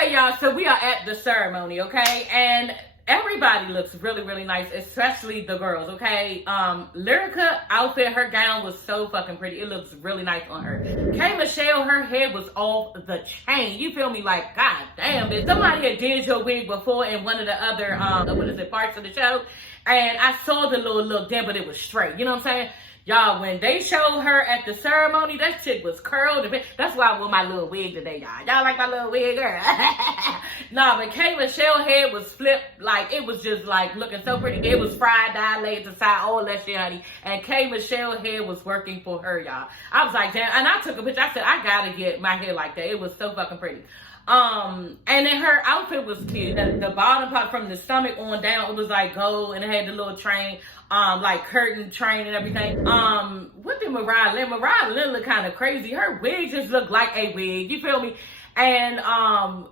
Okay, y'all, so we are at the ceremony, okay? And everybody looks really, really nice, especially the girls, okay? Lyrica outfit, her gown was so fucking pretty. It looks really nice on her. K. Michelle, her head was off the chain. You feel me? Like, god damn, bitch. Somebody had did your wig before in one of the other, parts of the show. And I saw the little look then, but it was straight. You know what I'm saying? Y'all, when they showed her at the ceremony, that chick was curled. That's why I wore my little wig today, y'all. Y'all like my little wig, girl? Nah, but K. Michelle's head was flipped. Like, it was just, like, looking so pretty. It was fried, dyed, laid to the side, all that shit, honey. And K. Michelle's hair was working for her, y'all. I was like, damn. And I took a picture. I said, I gotta get my hair like that. It was so fucking pretty. And then her outfit was cute. The bottom part from the stomach on down, it was like gold, and it had the little train, like curtain train and everything. What did Mariah Lynn? Mariah Lynn look kind of crazy. Her wig just looked like a wig. You feel me? And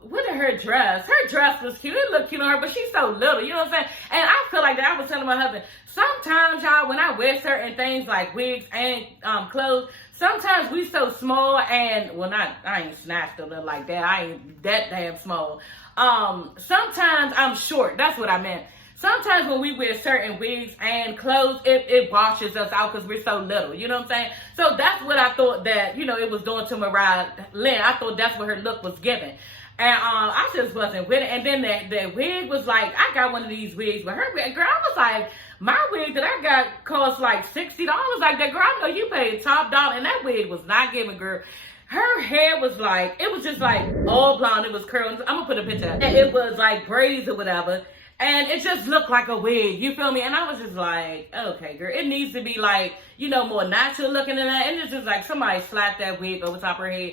what did her dress? Her dress was cute. It looked cute on her, but she's so little. You know what I'm saying? And I feel like that. I was telling my husband, sometimes, y'all, when I wear certain things like wigs and clothes, sometimes we so small and, well, I ain't snatched or nothing like that. I ain't that damn small. Sometimes I'm short. That's what I meant. Sometimes when we wear certain wigs and clothes, it washes us out because we're so little. You know what I'm saying? So that's what I thought that, you know, it was doing to Mariah Lynn. I thought that's what her look was giving. And I just wasn't with it. And then that wig was like, I got one of these wigs, but her wig, girl, I was like, my wig that I got cost like $60. Like that, girl, I know you paid top dollar, and that wig was not giving, girl. Her hair was like, it was just like all blonde. It was curled. I'm gonna put a picture up. It was like braids or whatever. And it just looked like a wig, you feel me? And I was just like, okay, girl, it needs to be like, you know, more natural looking than that. And it's just like somebody slapped that wig over top of her head.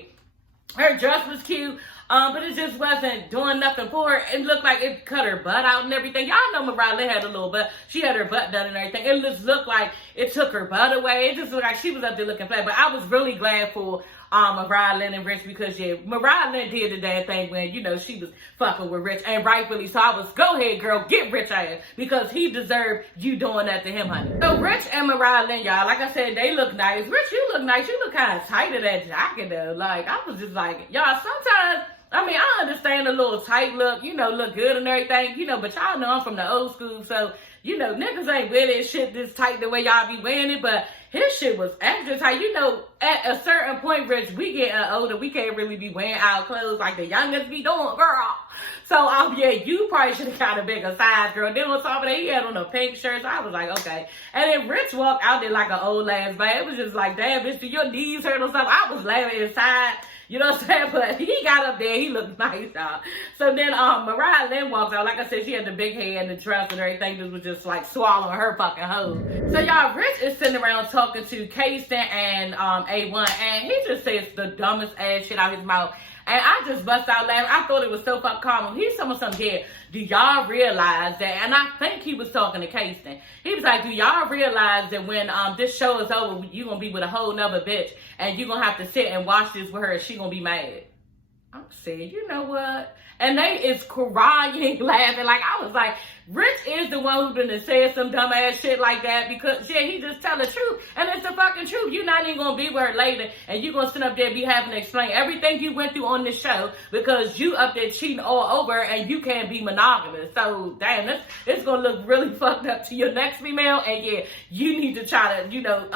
Her dress was cute, but it just wasn't doing nothing for her. It looked like it cut her butt out and everything. Y'all know Mariah Lynn had a little butt. She had her butt done and everything. It just looked like it took her butt away. It just looked like she was up there looking flat. But I was really glad for Mariah Lynn and Rich because, yeah, Mariah Lynn did the damn thing when, you know, she was fucking with Rich, and rightfully so. I was, go ahead, girl, get Rich ass because he deserved you doing that to him, honey. So Rich and Mariah Lynn, y'all, like I said, they look nice. Rich, you look nice. You look kind of tight in that jacket, though. Like, I was just like, y'all, sometimes, I mean, I understand a little tight look, you know, look good and everything, you know, but y'all know I'm from the old school, so, you know, niggas ain't wear this shit this tight the way y'all be wearing it, but his shit was extra tight. You know, at a certain point, Rich, we getting older, we can't really be wearing our clothes like the youngest be doing, girl. So, yeah, you probably should have got a bigger size, girl. Then on top of that, he had on a pink shirt, so I was like, okay. And then Rich walked out there like an old ass man. It was just like, damn, bitch, do your knees hurt or something? I was laughing inside. You know what I'm saying? But he got up there. He looked nice, y'all. So then Mariah Lynn walked out. Like I said, she had the big hair and the dress and everything. This was just like swallowing her fucking hose. So y'all, Rich is sitting around talking to Kasten and A1. And he just says the dumbest ass shit out his mouth. And I just bust out laughing. I thought it was so fucking common. He's telling me something here. Do y'all realize that? And I think he was talking to Kasten. He was like, do y'all realize that when this show is over, you going to be with a whole nother bitch and you going to have to sit and watch this with her and she going to be mad? I'm saying, you know what? And they is crying, laughing. Like, I was like, Rich is the one who done said some dumb ass shit like that because, yeah, he just tell the truth. And it's the fucking truth. You're not even going to be with her later and you're going to sit up there and be having to explain everything you went through on this show because you up there cheating all over and you can't be monogamous. So, damn, it's going to look really fucked up to your next female. And, yeah, you need to try to, you know,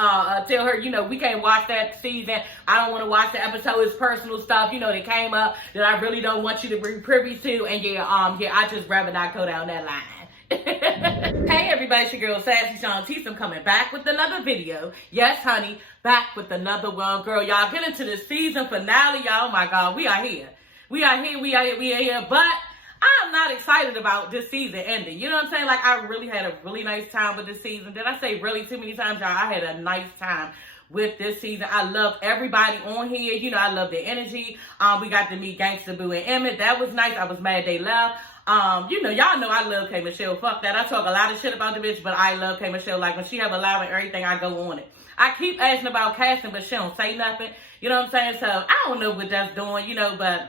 tell her, you know, we can't watch that season. I don't want to watch the episode. It's personal stuff, you know, that came up that I really don't want you to be privy to. And, yeah, I just rather not go down that line. Hey everybody, it's your girl Sassy Shantice. I'm coming back with another video. Yes, honey, back with another one. Girl, y'all get into the season finale, y'all. Oh my God, we are here. We are here. But I'm not excited about this season ending. You know what I'm saying? Like, I really had a really nice time with this season. Did I say really too many times, y'all? I had a nice time with this season. I love everybody on here. You know, I love their energy. We got to meet Gangsta Boo and Emmett. That was nice. I was mad they left. You know, y'all know I love K. Michelle. Fuck that. I talk a lot of shit about the bitch, but I love K. Michelle. Like, when she have a live and everything, I go on it. I keep asking about casting, but she don't say nothing. You know what I'm saying? So, I don't know what that's doing, you know, but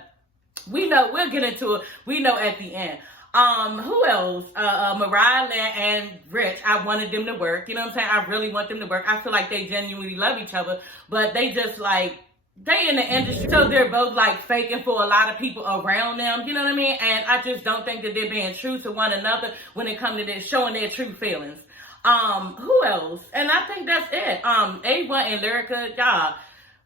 we know. We'll get into it. We know at the end. Who else? Mariah Lynn and Rich. I wanted them to work. You know what I'm saying? I really want them to work. I feel like they genuinely love each other, but they just like, they in the industry, so they're both like faking for a lot of people around them, you know what I mean? And I just don't think that they're being true to one another when it comes to this, showing their true feelings. Who else? And I think that's it. A1 and Lyrica, y'all,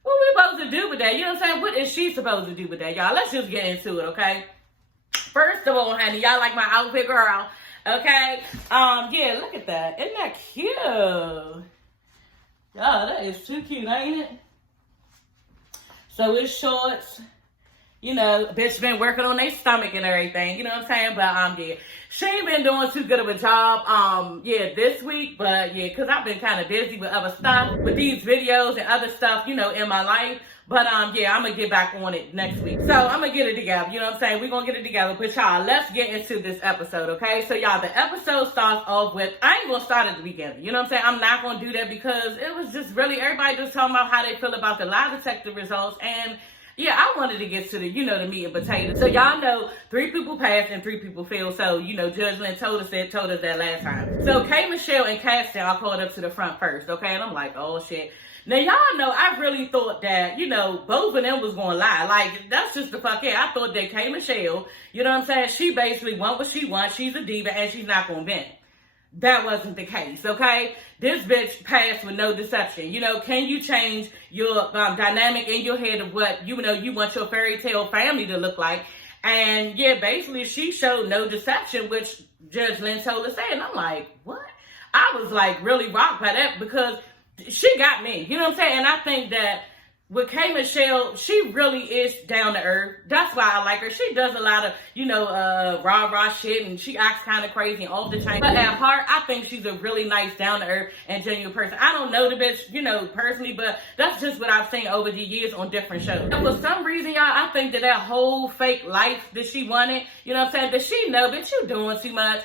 what we supposed to do with that? You know what I'm saying? What is she supposed to do with that, y'all? Let's just get into it, okay? First of all, honey, y'all like my outfit, girl? Okay? Yeah, look at that. Isn't that cute? Y'all, that is too cute, ain't it? So it's shorts, you know, bitch been working on their stomach and everything, you know what I'm saying? But, yeah, she ain't been doing too good of a job, yeah, this week, but, yeah, because I've been kind of busy with other stuff, with these videos and other stuff, you know, in my life. But, yeah, I'm going to get back on it next week. So, I'm going to get it together, you know what I'm saying? We're going to get it together. But, y'all, let's get into this episode, okay? So, y'all, the episode starts off with, I ain't going to start at the beginning, you know what I'm saying? I'm not going to do that because it was just really, everybody just talking about how they feel about the lie detector results. And, yeah, I wanted to get to the, you know, the meat and potatoes. So, y'all know 3 people passed and 3 people failed. So, you know, Judge Lynn told us that last time. So, K. Michelle and Cassie all called up to the front first, okay? And I'm like, oh, shit. Now, y'all know, I really thought that, you know, both of them was going to lie. Like, that's just the fuck it. I thought that K. Michelle, you know what I'm saying? She basically want what she wants. She's a diva and she's not going to bend. That wasn't the case, okay? This bitch passed with no deception. You know, can you change your dynamic in your head of what, you know, you want your fairy tale family to look like? And, yeah, basically, she showed no deception, which Judge Lynn told us that. And I'm like, what? I was, like, really rocked by that because she got me, you know what I'm saying? And I think that with K. Michelle, she really is down to earth. That's why I like her. She does a lot of, you know, rah-rah shit, and she acts kind of crazy and off the chain. But at heart, I think she's a really nice, down to earth and genuine person. I don't know the bitch, you know, personally, but that's just what I've seen over the years on different shows. And for some reason, y'all, I think that whole fake life that she wanted, you know what I'm saying, that she know, bitch, you doing too much.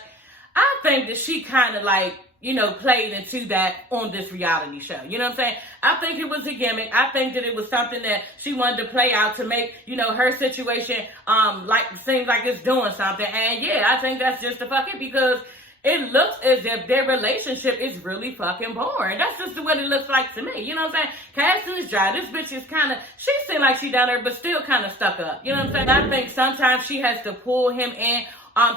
I think that she kind of like, you know, played into that on this reality show. You know what I'm saying? I think it was a gimmick. I think that it was something that she wanted to play out to make, you know, her situation, like, seems like it's doing something. And yeah, I think that's just the fuck it, because it looks as if their relationship is really fucking boring. That's just the way it looks like to me. You know what I'm saying? Casting is dry. This bitch is kind of, she seems like she down there, but still kind of stuck up. You know what I'm saying? I think sometimes she has to pull him in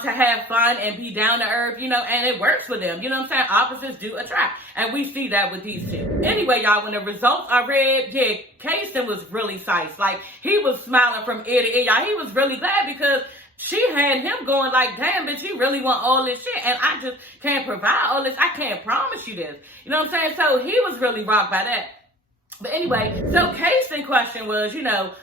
to have fun and be down to earth, you know, and it works for them. You know what I'm saying? Opposites do attract. And we see that with these two. Anyway, y'all, when the results are read, yeah, Kason was really nice. Like, he was smiling from ear to ear, y'all. He was really glad because she had him going like, damn, bitch, you really want all this shit, and I just can't provide all this. I can't promise you this. You know what I'm saying? So he was really rocked by that. But anyway, so Kason question was, you know,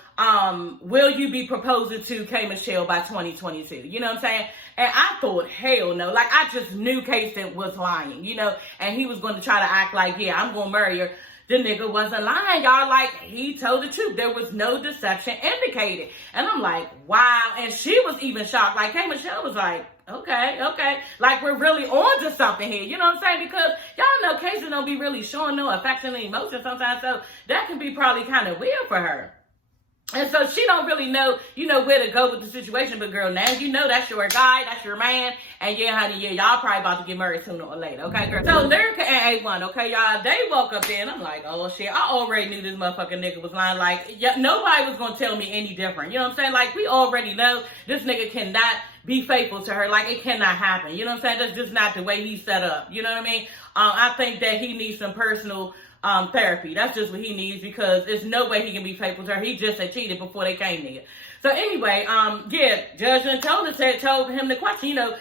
will you be proposing to K. Michelle by 2022? You know what I'm saying? And I thought, hell no. Like, I just knew Kason was lying, you know, and he was going to try to act like, yeah, I'm going to marry her. The nigga wasn't lying, y'all. Like, he told the truth. There was no deception indicated. And I'm like, wow. And she was even shocked. Like, K. Michelle was like, okay. Like, we're really on to something here. You know what I'm saying? Because y'all know Kason don't be really showing no affection and emotion sometimes. So that can be probably kind of weird for her. And so she don't really know, you know, where to go with the situation. But girl, now you know that's your guy, that's your man. And yeah, honey, yeah, y'all probably about to get married sooner or later, okay, girl? So Lyrica and A1, okay, y'all, they woke up there and I'm like, oh shit, I already knew this motherfucking nigga was lying. Like, yeah, nobody was gonna tell me any different. You know what I'm saying? Like, we already know this nigga cannot be faithful to her. Like, it cannot happen. You know what I'm saying? That's just not the way he's set up. You know what I mean? I think that he needs some personal therapy. That's just what he needs, because there's no way he can be faithful to her. He just had cheated before they came there. So anyway, yeah, Judge and told him the question, you know,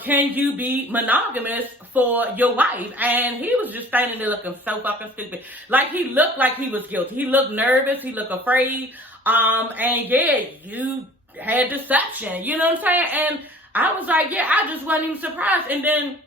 can you be monogamous for your wife? And he was just standing there looking so fucking stupid. Like, he looked like he was guilty. He looked nervous. He looked afraid. And yeah, you had deception. You know what I'm saying? And I was like, yeah, I just wasn't even surprised. And then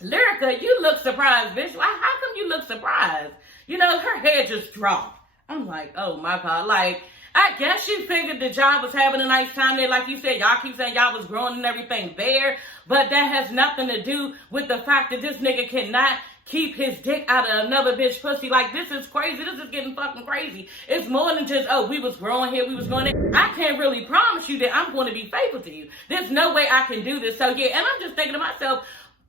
Lyrica, you look surprised, bitch. Like, how come you look surprised? You know, her head just dropped. I'm like, oh my God. Like, I guess she figured the job was having a nice time there. Like you said, y'all keep saying y'all was growing and everything there. But that has nothing to do with the fact that this nigga cannot keep his dick out of another bitch pussy. Like, this is crazy. This is getting fucking crazy. It's more than just, oh, we was growing here, we was going there. I can't really promise you that I'm going to be faithful to you. There's no way I can do this. So yeah, and I'm just thinking to myself,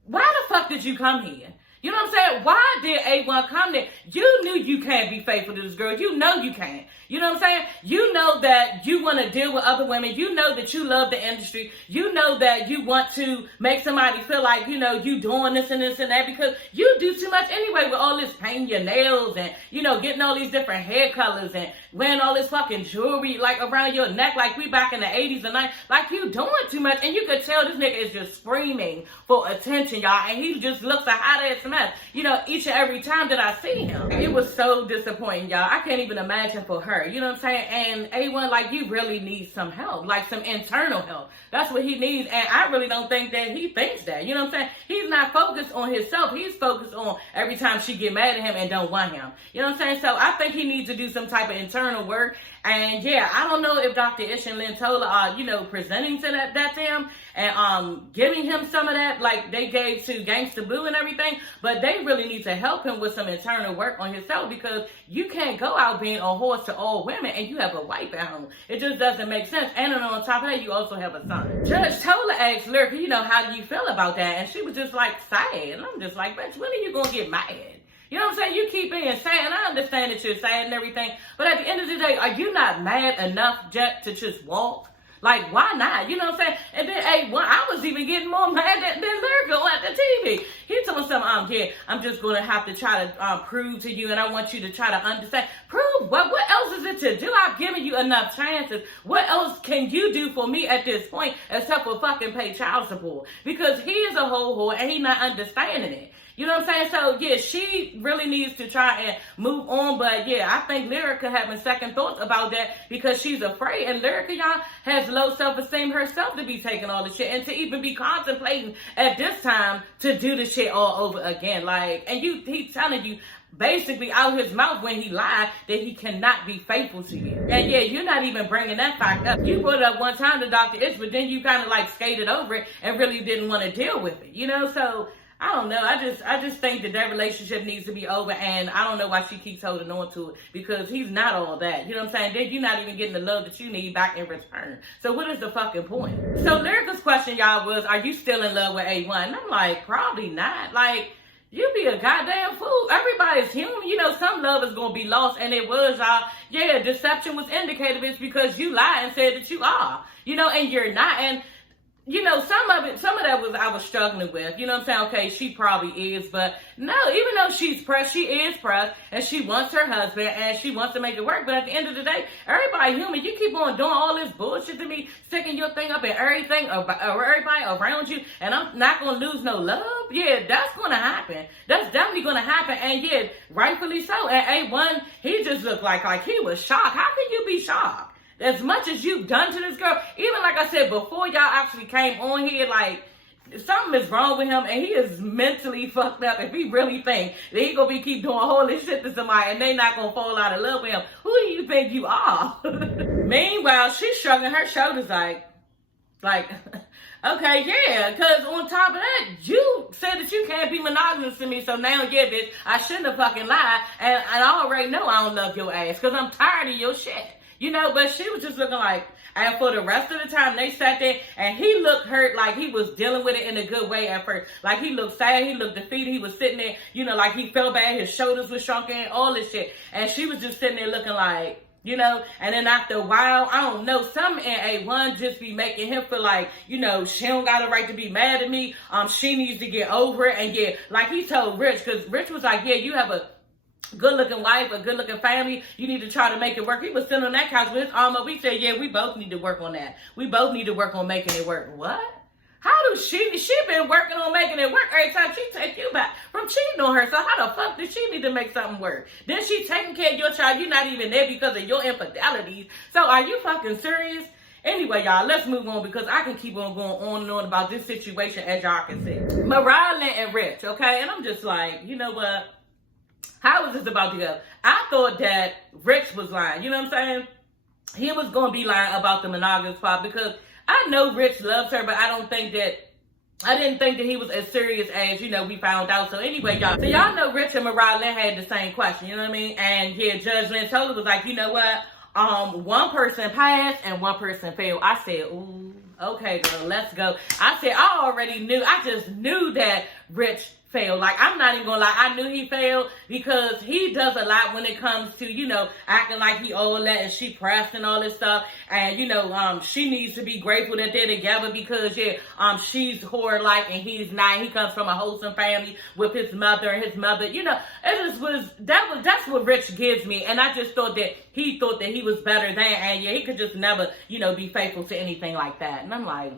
why the fuck did you come here? You know what I'm saying? Why did A1 come there? You knew you can't be faithful to this girl. You know you can't. You know what I'm saying? You know that you want to deal with other women. You know that you love the industry. You know that you want to make somebody feel like, you know, you doing this and this and that because you do too much anyway with all this painting your nails and, you know, getting all these different hair colors and wearing all this fucking jewelry like around your neck like we back in the 80s and 90s. Like you doing too much and you could tell this nigga is just screaming for attention, y'all. And he just looks a hot ass mess, you know, each and every time that I see him. It was so disappointing, y'all. I can't even imagine for her. You know what I'm saying? And A1, like, you really need some help, like some internal help. That's what he needs. And I really don't think that he thinks that. You know what I'm saying? He's not focused on himself. He's focused on every time she get mad at him and don't want him. You know what I'm saying? So I think he needs to do some type of internal work. And yeah, I don't know if Dr. Ish and Lynn Tola are, you know, presenting to that to him and giving him some of that like they gave to Gangsta Boo and everything, but they really need to help him with some internal work on himself because you can't go out being a horse to all women and you have a wife at home. It just doesn't make sense. And then on top of that, you also have a son. Judge Tola asked Lyrica, you know, how do you feel about that? And she was just like sad. And I'm just like, bitch, when are you gonna get mad? You know what I'm saying? You keep being sad, and I understand that you're sad and everything, but at the end of the day, are you not mad enough to just walk? Like, why not? You know what I'm saying? And then, I was even getting more mad than Lyrica at the TV. He told me something, yeah, I'm just going to have to try to prove to you, and I want you to try to understand. Prove what? What else is it to do? I've given you enough chances. What else can you do for me at this point except for fucking pay child support? Because he is a whole whore, and he's not understanding it. You know what I'm saying? So, yeah, she really needs to try and move on. But, yeah, I think Lyrica having second thoughts about that because she's afraid. And Lyrica, y'all, has low self-esteem herself to be taking all the shit and to even be contemplating at this time to do the shit all over again. Like, and he's telling you basically out his mouth when he lied that he cannot be faithful to you. And, yeah, you're not even bringing that fact up. You brought it up one time to Dr. Ish, but then you kind of, like, skated over it and really didn't want to deal with it. You know, so I don't know. I just think that relationship needs to be over, and I don't know why she keeps holding on to it because he's not all that. You know what I'm saying? Then you're not even getting the love that you need back in return. So what is the fucking point? So Lyrica's question, y'all, was, are you still in love with A1? And I'm like, probably not. Like, you be a goddamn fool. Everybody's human. You know, some love is going to be lost, and it was, y'all. Yeah, deception was indicated. It's because you lied and said that you are. You know, and you're not. And you know, some of that was I was struggling with. You know what I'm saying? Okay, she probably is, but no, even though she's pressed, she is pressed, and she wants her husband, and she wants to make it work. But at the end of the day, everybody human. You keep on doing all this bullshit to me, sticking your thing up in everything, or everybody around you, and I'm not going to lose no love. Yeah, that's going to happen. That's definitely going to happen, and yeah, rightfully so. And A1, he just looked like he was shocked. How can you be shocked? As much as you've done to this girl, even like I said, before y'all actually came on here, like, something is wrong with him, and he is mentally fucked up. If he really think that he gonna keep doing all this shit to somebody and they not gonna fall out of love with him, who do you think you are? Meanwhile, she's shrugging her shoulders like, okay, yeah, because on top of that, you said that you can't be monogamous to me, so now, yeah, bitch, I shouldn't have fucking lied, and I already know I don't love your ass, because I'm tired of your shit. You know, but she was just looking like, and for the rest of the time, they sat there, and he looked hurt, like he was dealing with it in a good way at first. Like, he looked sad, he looked defeated, he was sitting there, you know, like he felt bad, his shoulders were shrunken, all this shit. And she was just sitting there looking like, you know, and then after a while, I don't know, some in A1 just be making him feel like, you know, she don't got a right to be mad at me, she needs to get over it, and yeah, like he told Rich, because Rich was like, yeah, you have a good-looking wife, a good-looking family, you need to try to make it work. He was sitting on that couch with his arm up. We said, yeah, we both need to work on that. We both need to work on making it work. What? How does she been working on making it work every time she take you back from cheating on her? So how the fuck does she need to make something work? Then she taking care of your child. You're not even there because of your infidelities. So are you fucking serious? Anyway, y'all, let's move on because I can keep on going on and on about this situation as y'all can see. Mariah and Rich, okay? And I'm just like, you know what? How is this about to go? I thought that Rich was lying. You know what I'm saying? He was going to be lying about the monogamous part because I know Rich loves her, but I didn't think that he was as serious as, you know, we found out. So anyway, y'all. So y'all know Rich and Mariah Lynn had the same question. You know what I mean? And yeah, Judge Lynn Tola was like, you know what? One person passed and one person failed. I said, ooh, okay, girl, let's go. I said, I already knew. I just knew that Rich failed. Like, I'm not even gonna lie, I knew he failed because he does a lot when it comes to, you know, acting like he all that and she pressed and all this stuff. And, you know, she needs to be grateful that they're together because, she's whore-like and he's not. He comes from a wholesome family with his mother and his mother. You know, that's what Rich gives me. And I just thought that he was better than, and he could just never, you know, be faithful to anything like that. And I'm like,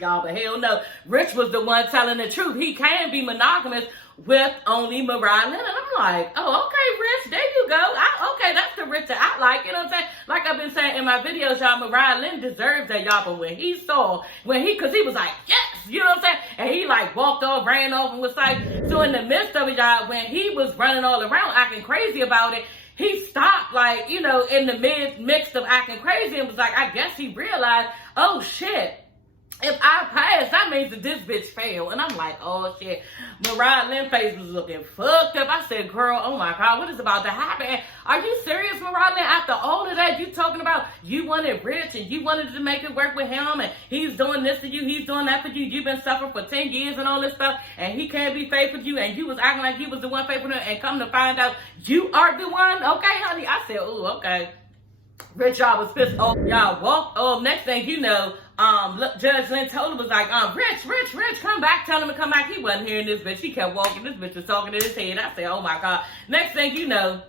y'all, but hell no. Rich was the one telling the truth. He can be monogamous with only Mariah Lynn. And I'm like, oh, okay, Rich, there you go. Okay, that's the Rich that I like. You know what I'm saying? Like I've been saying in my videos, y'all, Mariah Lynn deserves that, y'all. But when he because he was like, yes, you know what I'm saying? And he like walked off, ran off, and was like, so in the midst of it, y'all, when he was running all around acting crazy about it, he stopped, like, you know, in the midst of acting crazy and was like, I guess he realized, oh shit, if I pass, that means that this bitch failed. And I'm like, oh shit. Mariah Lynn's face was looking fucked up. I said, girl, oh my God, what is about to happen? And are you serious, Mariah Lynn? After all of that, you talking about you wanted Rich and you wanted to make it work with him and he's doing this to you, he's doing that for you. You've been suffering for 10 years and all this stuff and he can't be faithful to you and you was acting like you was the one faithful to him and come to find out you are the one? Okay, honey. I said, oh, okay. Rich, y'all was pissed off. Y'all walked off. Next thing you know, Judge Lynn told him, was like, Rich, come back. Tell him to come back. He wasn't hearing this bitch. He kept walking. This bitch was talking in his head. I said, oh my God. Next thing you know,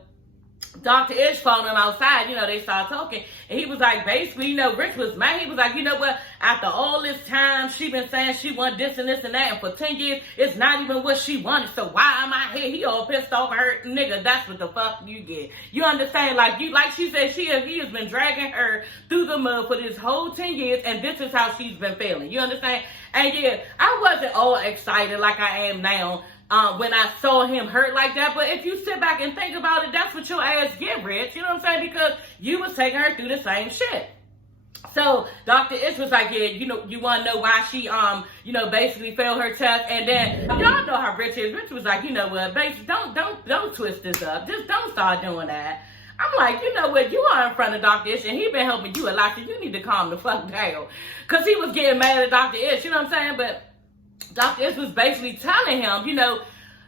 Dr. Ish phoned him outside, you know, they started talking, and he was like, basically, you know, Rich was mad. He was like, you know what, after all this time, she been saying she want this and this and that, and for 10 years, it's not even what she wanted, so why am I here? He all pissed off her, nigga, that's what the fuck you get. You understand? Like she said, he has been dragging her through the mud for this whole 10 years, and this is how she's been feeling. You understand? And yeah, I wasn't all excited like I am now, when I saw him hurt like that. But if you sit back and think about it, that's what your ass get, Rich. You know what I'm saying? Because you was taking her through the same shit. So Dr. Ish was like, yeah, you know, you want to know why she, you know, basically failed her test. And then y'all know how Rich is. Rich was like, you know what, basically, don't twist this up. Just don't start doing that. I'm like, you know what, you are in front of Dr. Ish and he been helping you a lot, so you need to calm the fuck down. Because he was getting mad at Dr. Ish, you know what I'm saying? But Dr. Ish was basically telling him, you know,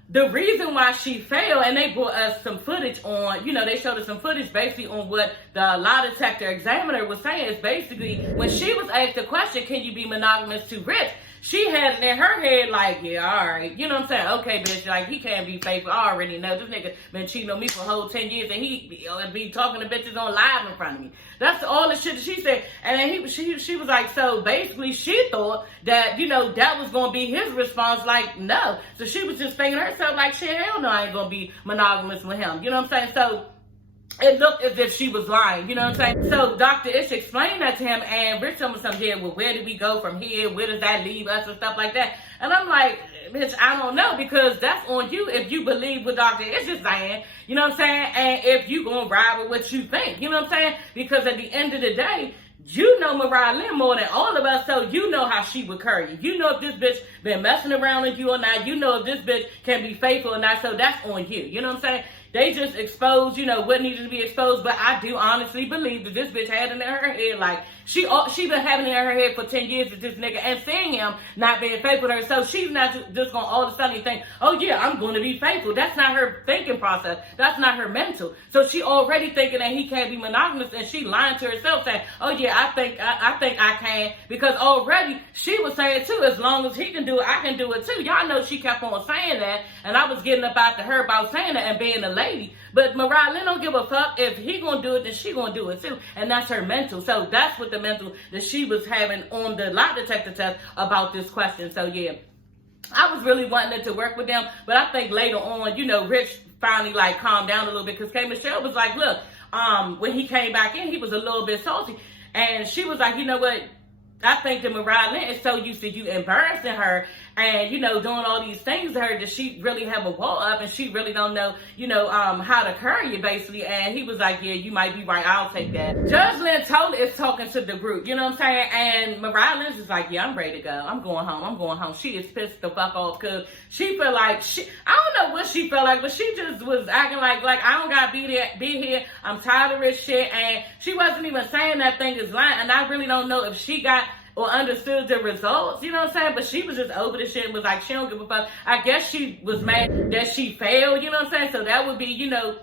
the reason why she failed, and they brought us some footage on, you know, they showed us some footage basically on what the lie detector examiner was saying, is basically when she was asked the question, can you be monogamous to Rich? She had it in her head like, yeah, all right. You know what I'm saying? Okay, bitch, like, he can't be faithful. I already know. This nigga been cheating on me for a whole 10 years, and he be talking to bitches on live in front of me. That's all the shit that she said. And then she was like, so basically she thought that, you know, that was going to be his response, like, no. So she was just thinking to herself, like, shit, hell no, I ain't going to be monogamous with him. You know what I'm saying? So it looked as if she was lying, you know what I'm saying? So Dr. Ish explained that to him, and Rich told me something, yeah, well, where did we go from here? Where does that leave us and stuff like that? And I'm like, bitch, I don't know, because that's on you if you believe what Dr. Ish is saying, you know what I'm saying? And if you gonna ride with what you think, you know what I'm saying? Because at the end of the day, you know Mariah Lynn more than all of us, so you know how she would carry you. You know if this bitch been messing around with you or not. You know if this bitch can be faithful or not, so that's on you. You know what I'm saying? They just exposed, you know, what needed to be exposed. But I do honestly believe that this bitch had it in her head, like, she been having it in her head for 10 years with this nigga and seeing him not being faithful to her. So she's not just going to all of a sudden think, oh yeah, I'm going to be faithful. That's not her thinking process. That's not her mental. So she already thinking that he can't be monogamous, and she lying to herself saying, oh yeah, I think I can. Because already she was saying too, as long as he can do it, I can do it too. Y'all know she kept on saying that, and I was getting up after her about saying that and being a lady. But Mariah Lynn don't give a fuck. If he gonna do it, then she gonna do it too. And that's her mental. So that's what the mental that she was having on the lie detector test about this question. So yeah, I was really wanting it to work with them. But I think later on, you know, Rich finally like calmed down a little bit, because K. Michelle was like, look, when he came back in, he was a little bit salty. And she was like, you know what? I think that Mariah Lynn is so used to you embarrassing her and, you know, doing all these things to her that she really have a wall up, and she really don't know, you know, how to carry you, basically. And he was like, yeah, you might be right. I'll take that. Judge Lynn totally is talking to the group, you know what I'm saying? And Mariah Lynn's just like, yeah, I'm ready to go. I'm going home. She is pissed the fuck off, because she feel like I don't know what she felt like, but she just was acting like I don't gotta be here. I'm tired of this shit. And she wasn't even saying that thing is lying. And I really don't know if she got or understood the results, you know what I'm saying? But she was just over the shit and was like, she don't give a fuck. I guess she was mad that she failed, you know what I'm saying? So that would be, you know,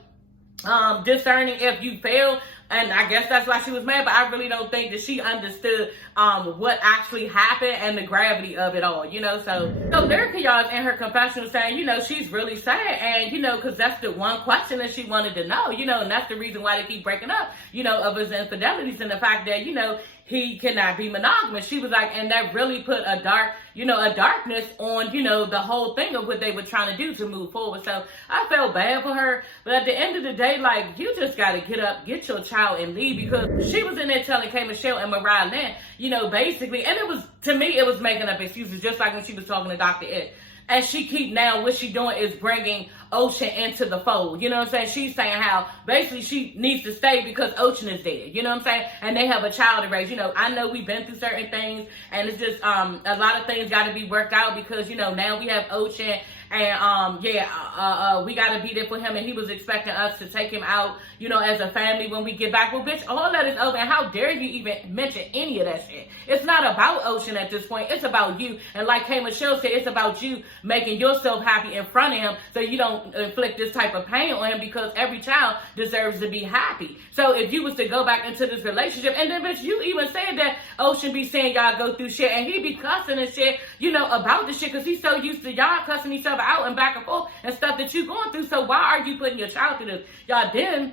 discerning if you fail, and I guess that's why she was mad. But I really don't think that she understood what actually happened and the gravity of it all, you know. So Lyrica, y'all, is in her confessional saying, you know, she's really sad, and you know, because that's the one question that she wanted to know, you know, and that's the reason why they keep breaking up, you know, of his infidelities and the fact that, you know, he cannot be monogamous. She was like, and that really put a darkness on, you know, the whole thing of what they were trying to do to move forward. So I felt bad for her. But at the end of the day, like, you just got to get up, get your child and leave, because she was in there telling K. Michelle and Mariah Lynn, you know, basically, and it was, to me, it was making up excuses, just like when she was talking to Dr. Ed. And she keep now, what she doing is bringing Ocean into the fold. You know what I'm saying? She's saying how basically she needs to stay because Ocean is dead. You know what I'm saying? And they have a child to raise. You know, I know we've been through certain things, and it's just a lot of things got to be worked out, because, you know, now we have Ocean, and we got to be there for him, and he was expecting us to take him out, you know, as a family when we get back. Well, bitch, all that is over, and how dare you even mention any of that shit? It's not about Ocean at this point. It's about you. And like K. Michelle said, it's about you making yourself happy in front of him, so you don't inflict this type of pain on him, because every child deserves to be happy. So if you was to go back into this relationship, and then bitch, you even said that Ocean be saying y'all go through shit, and he be cussing and shit, you know, about the shit, because he's so used to y'all cussing each other out and back and forth and stuff that you going through. So why are you putting your child through this? Y'all then,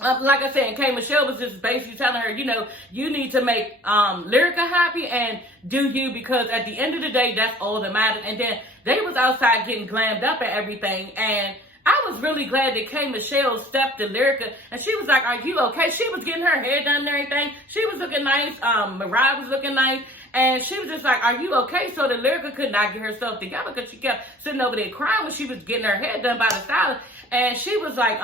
like I said, K. Michelle was just basically telling her, you know, you need to make Lyrica happy and do you, because at the end of the day, that's all that matters. And then they was outside getting glammed up and everything, and I was really glad that K. Michelle stepped to Lyrica, and she was like, are you okay? She was getting her hair done and everything. She was looking nice. Mariah was looking nice. And she was just like, are you okay? So the Lyrica could not get herself together, because she kept sitting over there crying when she was getting her hair done by the stylist. And she was like,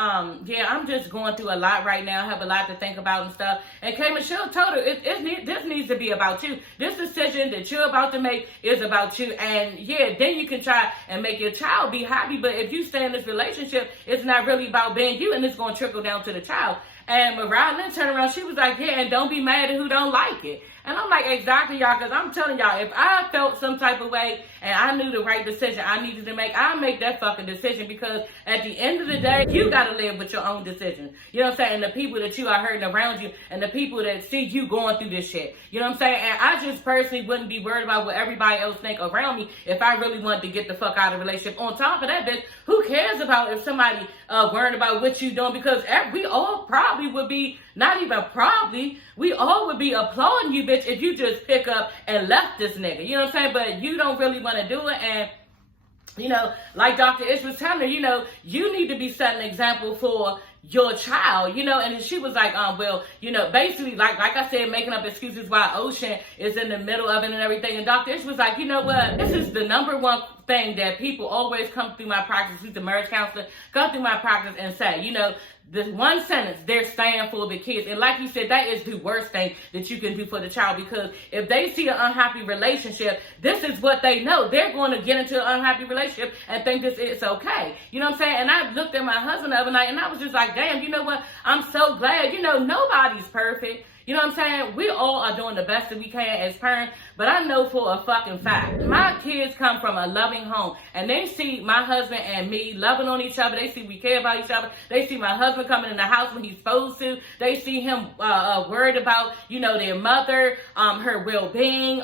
yeah, I'm just going through a lot right now. I have a lot to think about and stuff. And K. Michelle told her, this needs to be about you. This decision that you're about to make is about you. And yeah, then you can try and make your child be happy. But if you stay in this relationship, it's not really about being you, and it's going to trickle down to the child. And Mariah Lynn turned around, she was like, yeah, and don't be mad at who don't like it. And I'm like, exactly, y'all, because I'm telling y'all, if I felt some type of way and I knew the right decision I needed to make, I'll make that fucking decision, because at the end of the day, you got to live with your own decisions. You know what I'm saying? And the people that you are hurting around you, and the people that see you going through this shit. You know what I'm saying? And I just personally wouldn't be worried about what everybody else think around me if I really wanted to get the fuck out of a relationship. On top of that, bitch, who cares about if somebody worried about what you doing? Because we all probably would be, not even probably, we all would be applauding you, bitch, if you just pick up and left this nigga. You know what I'm saying? But you don't really want to do it. And, you know, like Dr. Ish was telling her, you know, you need to be setting an example for your child, you know. And she was like, well, you know, basically, like I said, making up excuses why Ocean is in the middle of it and everything. And Dr. Ish was like, you know what, this is the number one thing that people always come through my practice, who's the marriage counselor, come through my practice and say, you know, this one sentence, they're staying for the kids. And like you said, that is the worst thing that you can do for the child, because if they see an unhappy relationship, this is what they know. They're going to get into an unhappy relationship and think this is okay. You know what I'm saying? And I looked at my husband the other night, and I was just like, damn, you know what? I'm so glad. You know, nobody's perfect. You know what I'm saying? We all are doing the best that we can as parents, but I know for a fucking fact, my kids come from a loving home, and they see my husband and me loving on each other. They see we care about each other. They see my husband coming in the house when he's supposed to. They see him worried about, you know, their mother, her well-being,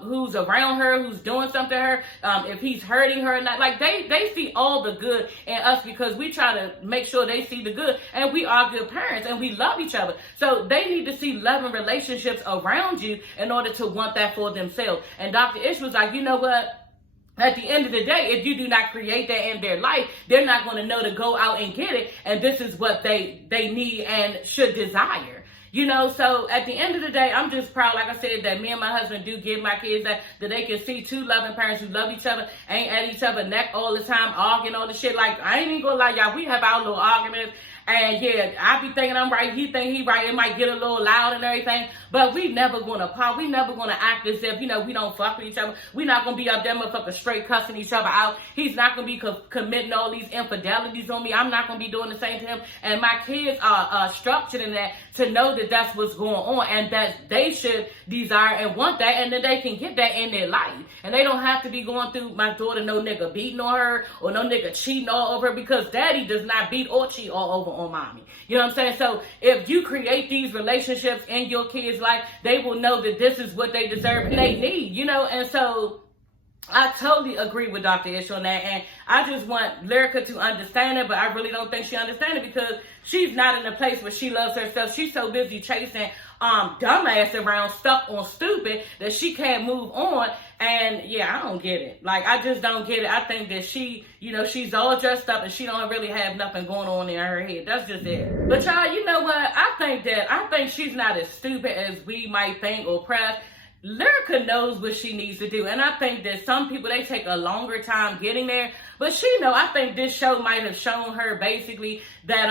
who's around her, who's doing something to her, if he's hurting her or not. Like, they see all the good in us, because we try to make sure they see the good, and we are good parents, and we love each other. So they need to see loving relationships around you in order to want that for themselves. And Dr. Ish was like, you know what? At the end of the day, if you do not create that in their life, they're not going to know to go out and get it. And this is what they need and should desire. You know, so at the end of the day, I'm just proud, like I said, that me and my husband do give my kids that they can see two loving parents who love each other, ain't at each other neck all the time, arguing all the shit. Like, I ain't even gonna lie, y'all, we have our little arguments, And yeah, I be thinking I'm right, he think he right, it might get a little loud and everything, but we never gonna pop, we never gonna act as if, you know, we don't fuck with each other. We not gonna be up there motherfucker straight cussing each other out. He's not gonna be committing all these infidelities on me. I'm not gonna be doing the same to him. And my kids are structured in that to know that that's what's going on, and that they should desire and want that, and then they can get that in their life. And they don't have to be going through my daughter, no nigga beating on her or no nigga cheating all over her, because daddy does not beat or cheat all over on mommy. You know what I'm saying? So if you create these relationships in your kids' life, they will know that this is what they deserve and they need, you know. And so I totally agree with Dr. Ish on that, and I just want Lyrica to understand it, but I really don't think she understands it, because she's not in a place where she loves herself. She's so busy chasing dumbass around, stuck on stupid, that she can't move on. And yeah, I don't get it. Like, I just don't get it. I think that she, you know, she's all dressed up and she don't really have nothing going on in her head. That's just it. But y'all, you know what? I think she's not as stupid as we might think or press. Lyrica knows what she needs to do, and I think that some people, they take a longer time getting there, but she know. I think this show might have shown her basically that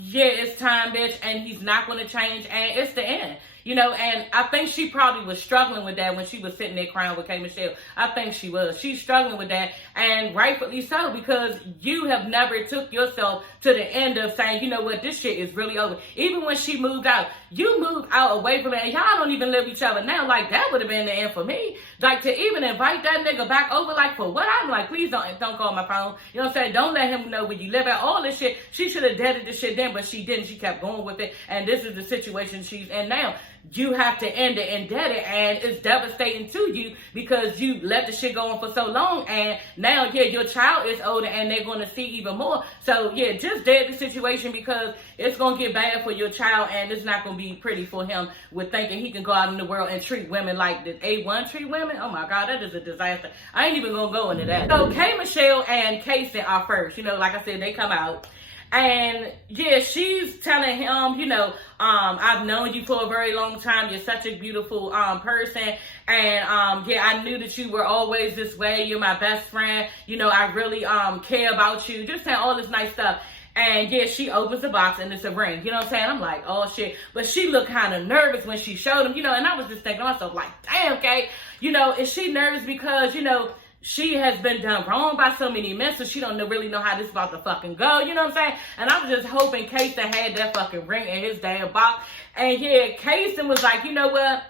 yeah, it's time, bitch, and he's not going to change, and it's the end. You know, and I think she probably was struggling with that when she was sitting there crying with K. Michelle. I think she was. She's struggling with that, and rightfully so, because you have never took yourself to the end of saying, you know what, this shit is really over. Even when she moved out, you moved out away from it, and y'all don't even live each other now. Like, that would have been the end for me. Like, to even invite that nigga back over, like, for what? I'm like, please don't call my phone. You know what I'm saying? Don't let him know where you live at. All this shit. She should have deaded this shit then, but she didn't. She kept going with it, and this is the situation she's in now. You have to end it and dead it, and it's devastating to you because you let the shit go on for so long, and now, yeah, your child is older and they're going to see even more. So, yeah, just dead the situation, because it's going to get bad for your child, and it's not going to be pretty for him with thinking he can go out in the world and treat women like the A1 treat women. Oh, my God, that is a disaster. I ain't even going to go into that. So, K. Michelle and Casey are first. You know, like I said, they come out. And yeah, she's telling him, you know, I've known you for a very long time. You're such a beautiful person. And yeah, I knew that you were always this way. You're my best friend. You know, I really care about you. Just saying all this nice stuff. And yeah, she opens the box and it's a ring. You know what I'm saying? I'm like, oh shit. But she looked kind of nervous when she showed him, you know, and I was just thinking to myself, like, damn, Kay, you know, is she nervous because, you know, she has been done wrong by so many men, so she don't really know how this is about to fucking go. You know what I'm saying? And I was just hoping Casey had that fucking ring in his damn box. And yeah, Casey was like, you know what?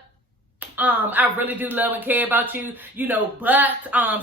I really do love and care about you, you know, but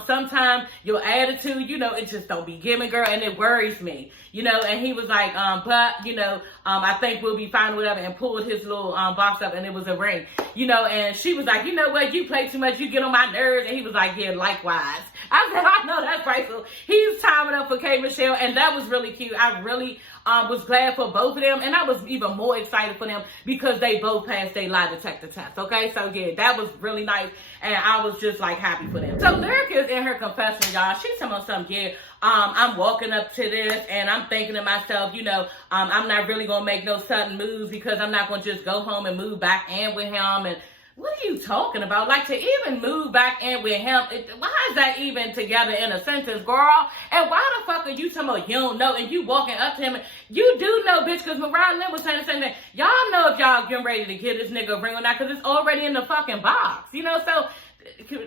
sometimes your attitude, you know, it just don't be giving, girl, and it worries me, you know. And he was like, but, you know, I think we'll be fine, whatever, and pulled his little box up, and it was a ring, you know. And she was like, you know what, you play too much, you get on my nerves. And he was like, yeah, likewise. I said, I know that's right. So he's timing up for K. Michelle, and that was really cute. I really was glad for both of them, and I was even more excited for them because they both passed their lie detector test. Okay, so yeah, that was really nice, and I was just like happy for them. So Lyrica is in her confession, y'all. She's talking about something. Yeah, I'm walking up to this, and I'm thinking to myself, you know, I'm not really gonna make no sudden moves because I'm not gonna just go home and move back in with him. And what are you talking about? Like, to even move back in with him, why is that even together in a sentence, girl? And why the fuck are you talking about you don't know and you walking up to him? You do know, bitch, because Mariah Lynn was saying the same thing. Y'all know if y'all getting ready to get this nigga a ring or not, because it's already in the fucking box, you know? So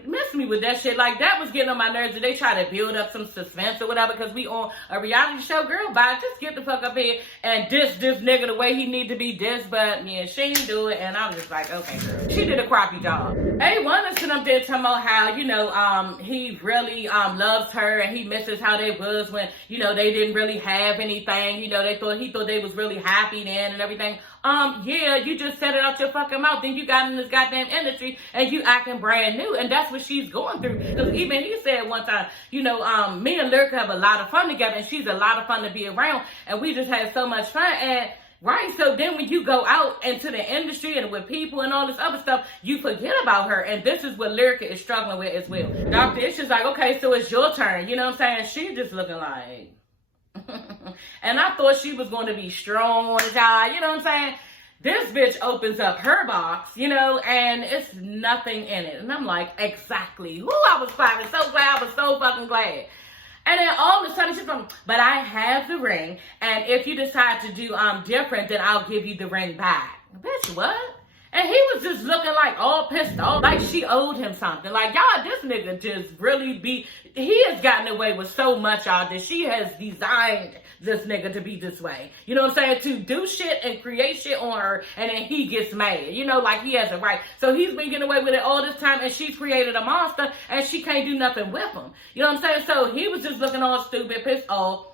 miss me with that shit. Like, that was getting on my nerves, and they try to build up some suspense or whatever because we on a reality show. Girl, bye, just get the fuck up here and diss this nigga the way he need to be dissed. But yeah, she didn't do it, and I was just like, okay, girl, she did a crappy job. A1 is sitting up there talking about how, you know, he really loves her and he misses how they was when, you know, they didn't really have anything. You know, he thought they was really happy then and everything. Yeah, you just said it out your fucking mouth. Then you got in this goddamn industry and you acting brand new. And that's what she's going through. Because even he said one time, you know, me and Lyrica have a lot of fun together, and she's a lot of fun to be around. And we just had so much fun. And right, so then when you go out into the industry and with people and all this other stuff, you forget about her. And this is what Lyrica is struggling with as well. Dr. Ish is like, okay, so it's your turn. You know what I'm saying? She's just looking like... And I thought she was going to be strong on the guy, you know what I'm saying? This bitch opens up her box, you know, and it's nothing in it. And I'm like, exactly. Who I was glad. So glad. I was so fucking glad. And then all of a sudden she's going, but I have the ring, and if you decide to do different, then I'll give you the ring back. Bitch, what? And he was just looking like all pissed off, like she owed him something. Like, y'all, this nigga just really he has gotten away with so much, y'all, that she has designed this nigga to be this way. You know what I'm saying? To do shit and create shit on her, and then he gets mad. You know, like he has a right. So he's been getting away with it all this time, and she's created a monster, and she can't do nothing with him. You know what I'm saying? So he was just looking all stupid, pissed off.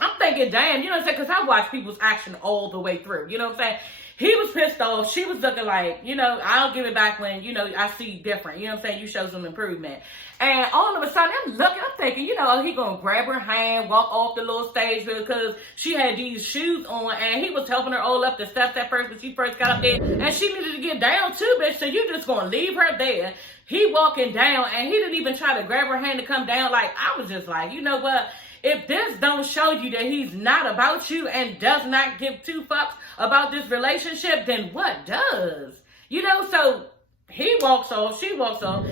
I'm thinking, damn, you know what I'm saying? Because I watch people's action all the way through. You know what I'm saying? He was pissed off. She was looking like, you know, I'll give it back when, you know, I see different. You know what I'm saying? You show some improvement. And all of a sudden, I'm thinking, you know, he going to grab her hand, walk off the little stage because she had these shoes on, and he was helping her all up the steps at first when she first got up there. And she needed to get down too, bitch. So you just going to leave her there. He walking down, and he didn't even try to grab her hand to come down. Like, I was just like, you know what? If this don't show you that he's not about you and does not give two fucks about this relationship, then what does? You know, so he walks off, she walks off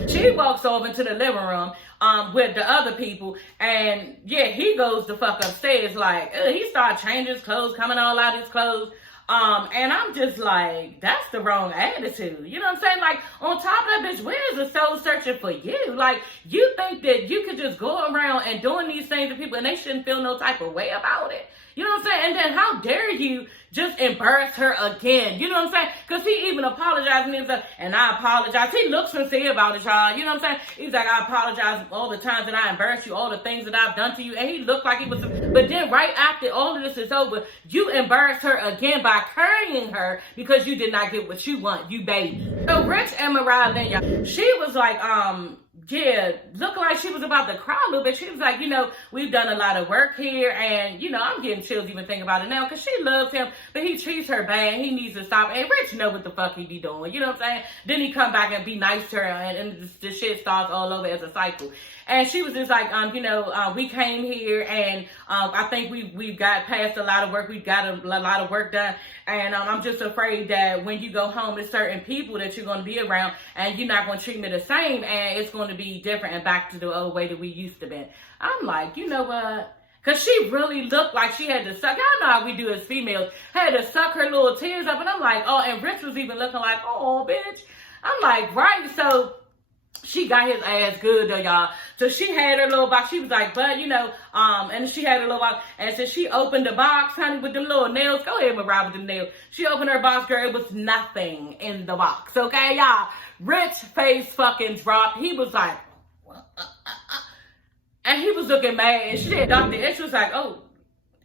into the living room with the other people, and yeah, he goes the fuck upstairs. Like, he started changing his clothes, coming all out his clothes. And I'm just like, that's the wrong attitude. You know what I'm saying? Like, on top of that, bitch, where's the soul searching for you? Like, you think that you could just go around and doing these things to people and they shouldn't feel no type of way about it? You know what I'm saying? And then how dare you just embarrass her again? You know what I'm saying? Because he even apologized and I apologize. He looks sincere about it, y'all. You know what I'm saying? He's like, I apologize all the times that I embarrassed you, all the things that I've done to you. And he looked like he was, but then right after all of this is over, you embarrass her again by carrying her because you did not get what you want, you baby. So Rich and Mariah, then y'all, she was like, yeah, looking like she was about to cry a little bit. She was like, you know, we've done a lot of work here, and, you know, I'm getting chills even thinking about it now, because she loves him, but he treats her bad. He needs to stop. And Rich know what the fuck he be doing. You know what I'm saying? Then he come back and be nice to her, and the shit starts all over as a cycle. And she was just like, you know, we came here, and I think we've got past a lot of work. We've got a lot of work done. And I'm just afraid that when you go home, there's certain people that you're going to be around, and you're not going to treat me the same, and it's going to be different and back to the old way that we used to be. I'm like, you know what? Because she really looked like she had to suck. Y'all know how we do as females. Had to suck her little tears up. And I'm like, oh, and Rich was even looking like, oh, bitch. I'm like, right. So she got his ass good though, y'all. So she had her little box. She was like, but, you know, and she had her little box. And so she opened the box, honey, with them little nails. Go ahead, Mariah, with them nails. She opened her box, girl. It was nothing in the box, okay, y'all? Rich face fucking dropped. He was like, and he was looking mad and shit. Dr. Ish was like, oh.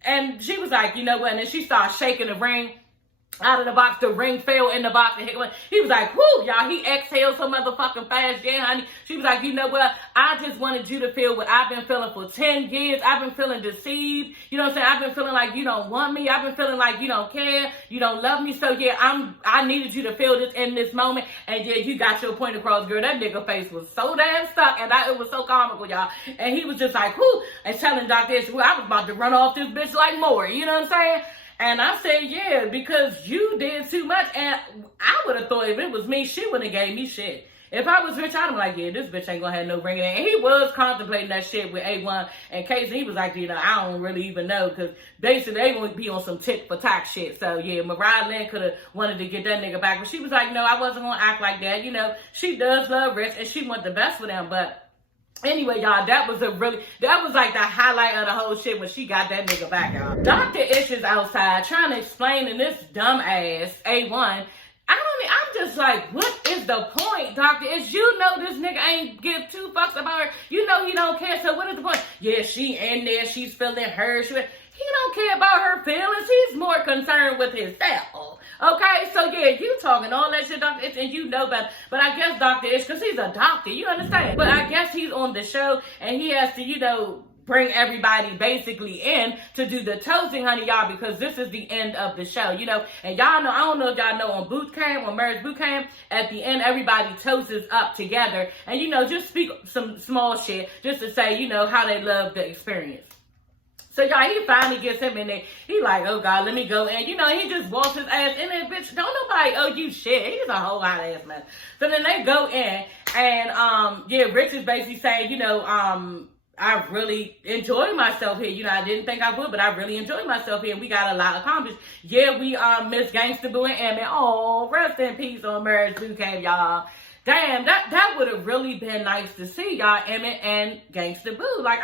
And she was like, you know what? And then she started shaking the ring out of the box. The ring fell in the box. And he was like, whoo, y'all. He exhaled so motherfucking fast. Yeah, honey. She was like, you know what? I just wanted you to feel what I've been feeling for 10 years. I've been feeling deceived. You know what I'm saying? I've been feeling like you don't want me. I've been feeling like you don't care. You don't love me. So yeah, I needed you to feel this in this moment. And yeah, you got your point across, girl. That nigga face was so damn stuck. And it was so comical, y'all. And he was just like, whoo. And telling Dr. Ish, well, I was about to run off this bitch like more. You know what I'm saying? And I said, yeah, because you did too much. And I would have thought if it was me, she wouldn't have gave me shit. If I was Rich, I'd be like, yeah, this bitch ain't gonna have no ring in it. And he was contemplating that shit with A1 and Casey. He was like, you know, I don't really even know, because basically they gonna be on some tit for tat shit. So yeah, Mariah Lynn could have wanted to get that nigga back, but she was like, no, I wasn't gonna act like that. You know, she does love Rich and she want the best for them, but anyway, y'all, that was like the highlight of the whole shit when she got that nigga back, y'all. Dr. Ish is outside trying to explain to this dumb ass A1. I'm just like, what is the point, Dr. Ish? You know this nigga ain't give two fucks about her. You know he don't care, so what is the point? Yeah, she in there, she's feeling her. He don't care about her feelings. He's more concerned with himself. Okay, so yeah, you talking all that shit, Dr. Ish, and you know better. But I guess Dr. Ish, because he's a doctor, you understand? But I guess he's on the show, and he has to, you know, bring everybody basically in to do the toasting, honey, y'all, because this is the end of the show, you know. And y'all know, I don't know if y'all know, on BootCamp, on Marriage BootCamp, at the end, everybody toasts up together. And, you know, just speak some small shit just to say, you know, how they love the experience. So, y'all, he finally gets him in there. He like, oh, God, let me go in. You know, he just walks his ass in there, bitch. Don't nobody owe you shit. He's a whole hot ass man. So then they go in, and, yeah, Rich is basically saying, you know, I really enjoyed myself here. You know, I didn't think I would, but I really enjoyed myself here. And we got a lot accomplished. Yeah, we Miss Gangsta Boo and Emmett. Oh, rest in peace on Marriage BootCamp, y'all. Damn, that would have really been nice to see, y'all, Emmett and Gangsta Boo. Like,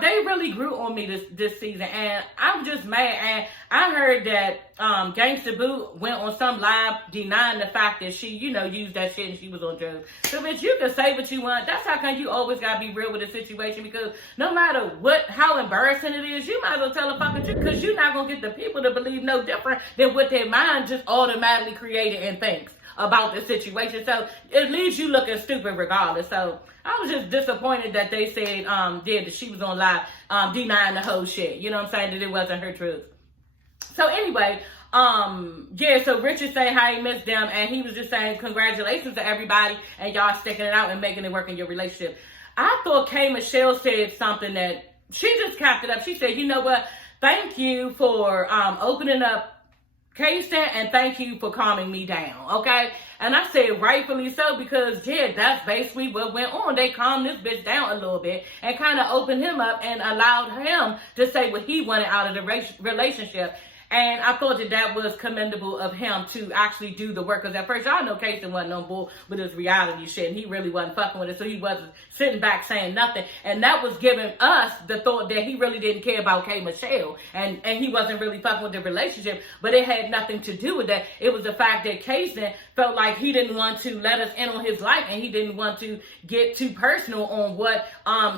they really grew on me this season, and I'm just mad. And I heard that Gangsta Boo went on some live denying the fact that she, you know, used that shit and she was on drugs. So, bitch, you can say what you want. That's how come you always gotta be real with the situation, because no matter how embarrassing it is, you might as well tell a fucking truth, because you're not gonna get the people to believe no different than what their mind just automatically created and thinks about the situation. So it leaves you looking stupid regardless. So I was just disappointed that they said that she was on live denying the whole shit. You know what I'm saying? That it wasn't her truth. So anyway, so Rich is saying how he missed them, and he was just saying congratulations to everybody and y'all sticking it out and making it work in your relationship. I thought K. Michelle said something that she just capped it up. She said, you know what? Thank you for opening up Kason, and thank you for calming me down, okay? And I said rightfully so, because, yeah, that's basically what went on. They calmed this bitch down a little bit and kind of opened him up and allowed him to say what he wanted out of the relationship. And I thought that was commendable of him to actually do the work. Because at first, y'all know Kason wasn't on board with his reality shit. And he really wasn't fucking with it. So he wasn't sitting back saying nothing. And that was giving us the thought that he really didn't care about K. Michelle. And he wasn't really fucking with the relationship. But it had nothing to do with that. It was the fact that Kason felt like he didn't want to let us in on his life. And he didn't want to get too personal on what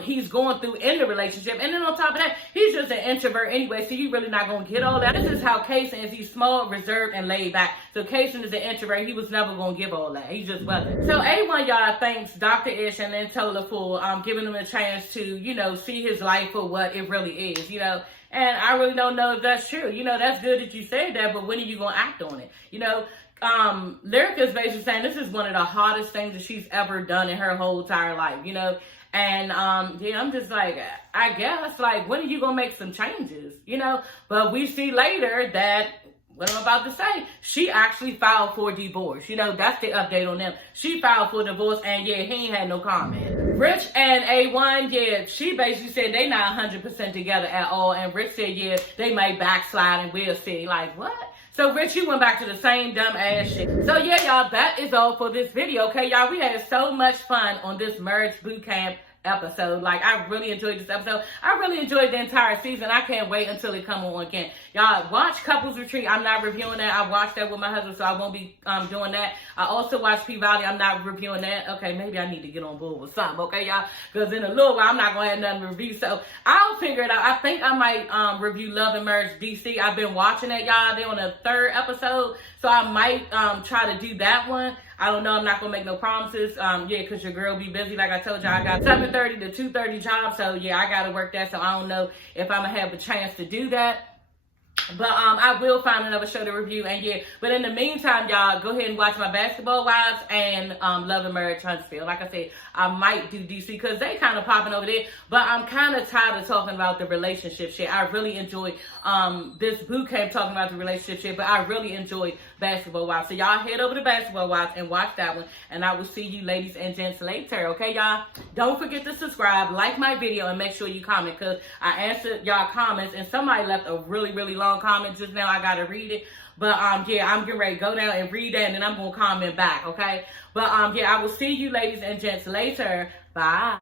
he's going through in the relationship. And then on top of that, he's just an introvert anyway. So you really not going to get all that. This is how Kason is. He's small, reserved, and laid back. So Kason is an introvert. He was never going to give all that. He just wasn't. So A1, y'all, thanks Dr. Ish and then Tola for giving him a chance to, you know, see his life for what it really is, you know. And I really don't know if that's true. You know, that's good that you said that, but when are you going to act on it? You know, Lyrica is basically saying this is one of the hardest things that she's ever done in her whole entire life, you know. And, yeah, I'm just like, I guess, like, when are you going to make some changes, you know? But we see later that, what I'm about to say, she actually filed for divorce. You know, that's the update on them. She filed for divorce, and, yeah, he ain't had no comment. Rich and A1, yeah, she basically said they not 100% together at all. And Rich said, yeah, they might backslide, and we'll see. Like, what? So, Rich, you went back to the same dumb ass shit. So, yeah, y'all, that is all for this video, okay, y'all? We had so much fun on this Marriage BootCamp episode. Like, I really enjoyed this episode. I really enjoyed the entire season. I can't wait until it come on again. Y'all, watch Couples Retreat. I'm not reviewing that. I watched that with my husband, so I won't be doing that. I also watched P-Valley. I'm not reviewing that. Okay, maybe I need to get on board with something, okay, y'all? Because in a little while, I'm not going to have nothing to review, so I'll figure it out. I think I might review Love and Marriage DC. I've been watching it, y'all. They're on the 3rd episode, so I might try to do that one. I don't know. I'm not going to make no promises. Yeah, because your girl be busy. Like I told you, I got 7:30 to 2:30 job. So, yeah, I got to work that. So, I don't know if I'm going to have a chance to do that. But I will find another show to review, and yeah. But in the meantime, y'all, go ahead and watch my Basketball Wives and Love and Marriage Huntsville. Like I said, I might do DC because they kind of popping over there. But I'm kind of tired of talking about the relationship shit. I really enjoy this BootCamp talking about the relationship shit, but I really enjoy Basketball Wives. So y'all head over to Basketball Wives and watch that one, and I will see you ladies and gents later. Okay, y'all? Don't forget to subscribe, like my video, and make sure you comment, because I answered y'all comments, and somebody left a really, really long comment just now. I gotta read it, but yeah, I'm getting ready to go down and read that, and then I'm gonna comment back, okay? But yeah, I will see you ladies and gents later. Bye.